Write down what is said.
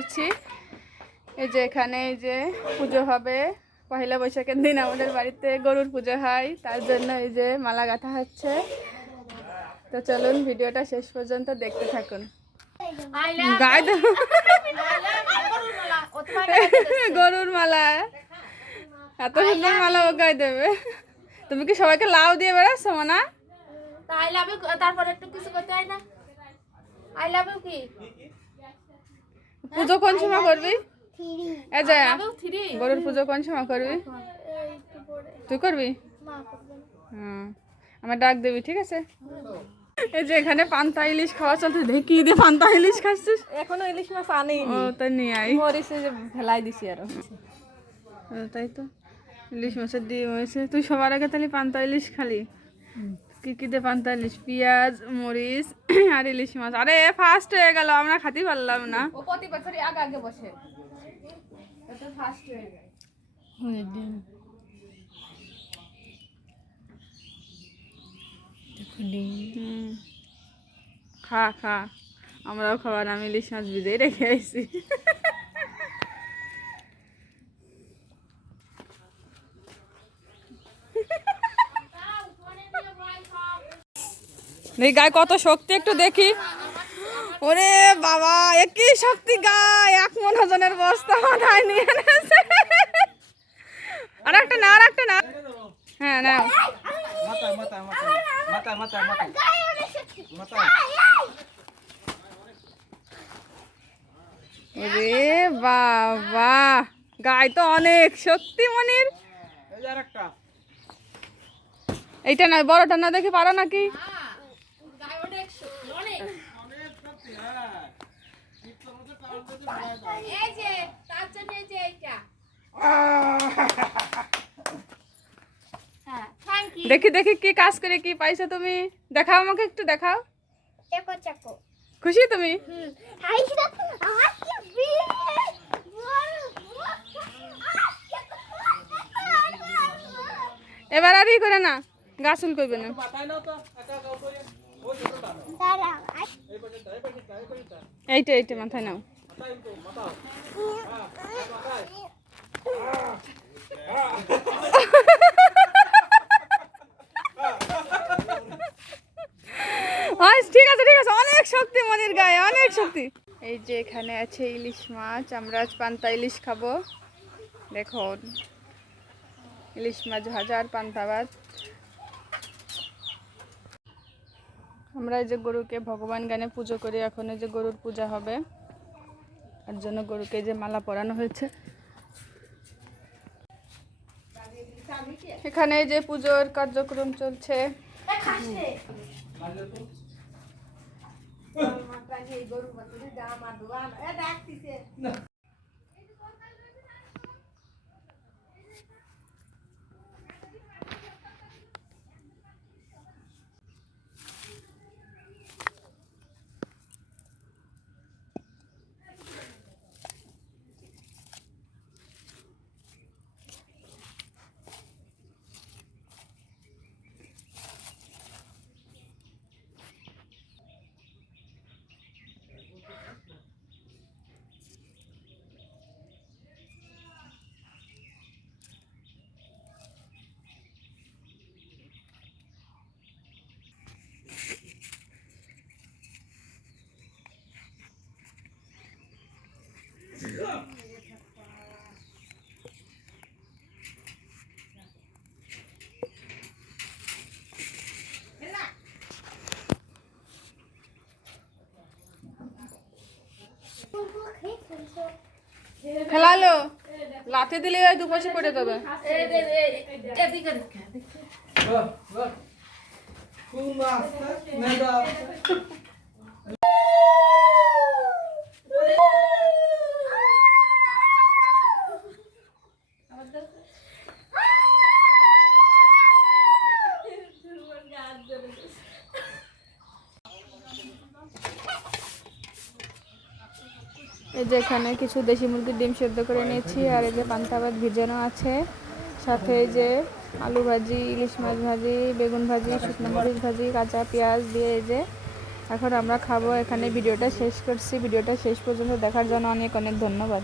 করছি। এই যে এখানে এই যে পুজো হবে। পয়লা বৈশাখের দিন আমাদের বাড়িতে গরুর পুজো হয়, তার জন্য এই যে মালা গাঁথা হচ্ছে। তো চলুন ভিডিওটা শেষ পর্যন্ত দেখতে থাকুন। গরুর মালা। এত সুন্দর মালা ও গায়ে দেবে। তুমি কি সবাইকে লাউ দিয়ে বেড়াচ্ছ, মানা? লাভ তারপর একটু কিছু করতে হয় না। আই লাভ ইউ কি? পুজো কোন সময় করবি? এ যা। লাভ ইউ থ্রি গরুর পুজো কোন সময় করবি তুই করবি? হুম। আমার ডাক দিবি ঠিক আছে? এই যে এখানে পান্তা ইলিশ খাওয়া চলছে। দেখি কি দিয়ে পান্তা ইলিশ খাচ্ছিস। এখনও ইলিশ মাছ আনি ও তাই নিয়ে আই মরিছে যে ফেলাই দিছি আরও। ও, তাই তো। ইলিশ মাছের দিয়ে হয়েছে। তুই সবার আগে তাহলে পান্তা ইলিশ খালি। কি কি দিয়ে পান্তা ইলিশ পেঁয়াজ মরিচ আর ইলিশ মাছ। আরে ফার্স্ট হয়ে গেল আমরা খাতে পারলাম না। ও প্রতি বছরই আগে আগে বসে। হুম। খা খা। আমরাও খাবার আমি ইলিশ মাছ ভিজেই রেখে আইছি। এই গায়ে কত শক্তি একটু দেখি। ওরে বাবা একই শক্তি গায়ে? এক মন ওজনের বস্তা মাথায় নিয়ে এনেছে। আর একটা না আর একটা না হ্যাঁ নাও। মাথায় ওরে বাবা গায়ে তো অনেক শক্তি মনির। এই এইটা না বড়টা না দেখি পারো নাকি? এই যে তার জন্য এই যে এইটা। হ্যাঁ দেখি দেখি কি কাজ করে কি পাইছো তুমি? দেখাও আমাকে একটু দেখাও। চাকো চাকো খুশি তুমি? এবার আর ই করে না গাছুল করবে না। এইটা এইটা মাথায় নাও। ঠিক আছে ঠিক আছে, অনেক শক্তি মনির গায়ে, অনেক শক্তি। এই যে এখানে আছে ইলিশ মাছ, আমরা আজ পান্তা ইলিশ খাব। দেখুন, ইলিশ মাছ ভাজা আর পান্তা ভাত। আমরা এই যে গরুকে ভগবান গানে পুজো করি, এখন এই যে গরুর পূজা হবে। তার জন্য গরুকে যে মালা পরানো হয়েছে। এখানে যে পুজোর কার্যক্রম চলছে। খেলালো লাথে দিলে ওই দুপাশে পড়ে যাবে। এদিকে এই যে এখানে কিছু দেশি মুরগির ডিম সেদ্ধ করে নিয়েছি, আর এই যে পান্তা ভাত ভিজানো আছে। সাথে এই যে আলু ভাজি, ইলিশ মাছ ভাজি, বেগুন ভাজি, শুকনো মরিচ ভাজি, কাঁচা পেঁয়াজ দিয়ে এই যে এখন আমরা খাব। এখানে ভিডিওটা শেষ করছি। ভিডিওটা শেষ পর্যন্ত দেখার জন্য অনেক অনেক ধন্যবাদ।